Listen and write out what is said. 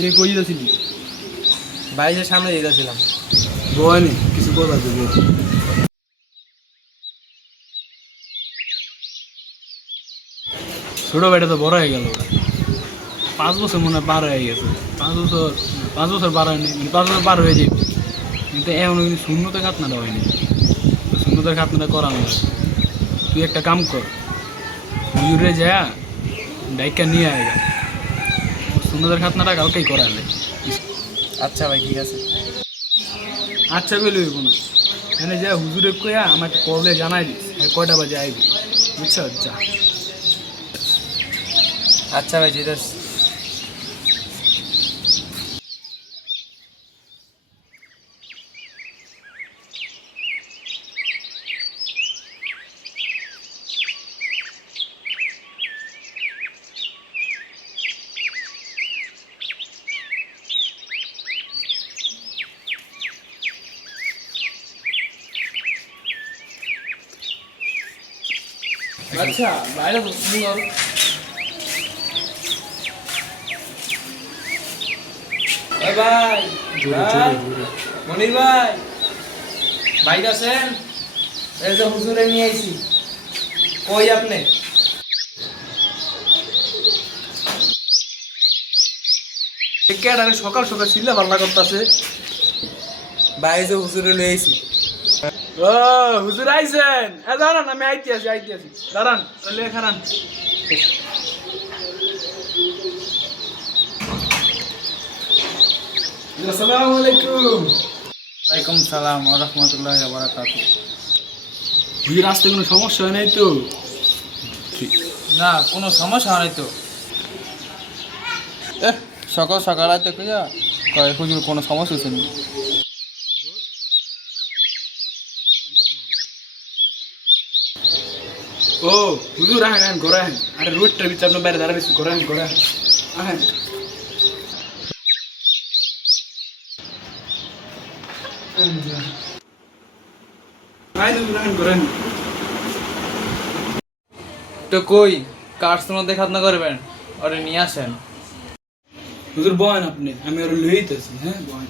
কিরে কই যাচ্ছিলি? বাইরের সামনে যেতেছিলাম। বয়নি কিছু কথা বলবো। ছোট ভাইটা তো বড় হয়ে গেল, 5 বছর মনে হয় পার হয়ে গেছে। 5 বছর পার হয়নি, মানে 5 বছর পার হয়ে যাবে, কিন্তু এমন কিন্তু শূন্যতার খাতনাটা হয়নি। শূন্যতার খাতনাটা করানো লাগবে। তুই একটা কাম কর, ময়ূরে যা ডাইকা নিয়ে আয়গা, শূন্যতার খাতনাটা কালকেই করালে। আচ্ছা ভাই, ঠিক আছে। আচ্ছা বলে হইব না, এখানে যা হুজুরে কইয়া আমাকে কলে জানাই দিস কয়টা বাজে আইবি, বুঝছো? যা। আচ্ছা ভাই, যেতেছি। আচ্ছা বাইরে তো সুন্দর। ভাই ভাই, জোরে জোরে জোরে। মনির ভাই, বাইরে আছেন? এই যে হুজুরে নিয়ে আইছি। কই আপনি? কেডারে সকাল সকাল চিল্লা পাল্লা করতেছে। বাইরে যে হুজুরে নিয়ে আইছি। ও হুজুর আইছেন? দাঁড়ান, আমি আইতে আছি দাঁড়ান, খারান। আসসালামু আলাইকুম। ওয়ালাইকুম সালাম ওয়া রাহমাতুল্লাহি ওয়া বারাকাতুহু। হুজুর আসতে কোনো সমস্যা হয় নাই তো? না, কোনো সমস্যা হয় তো। সকাল সকাল আইতে কইয়া কয় হুজুর কোনো সমস্যা হচ্ছে না। ও হুজুর আহেন আহেন ঘরে আহেন। আরে রোডটার ভিতরে আপনার বাইরে দাঁড়াবেছি, ঘরে আহেন ঘরে আহেন আহেন। আয় হুজুর আহেন ঘরে আহেন। তো কই কার্ডস মধ্যে খাতনা করবেন, ওরে নিয়ে আসেন। হুজুর বয়েন আপনি, আমি ওর লইতেছি। হ্যাঁ বয়েন।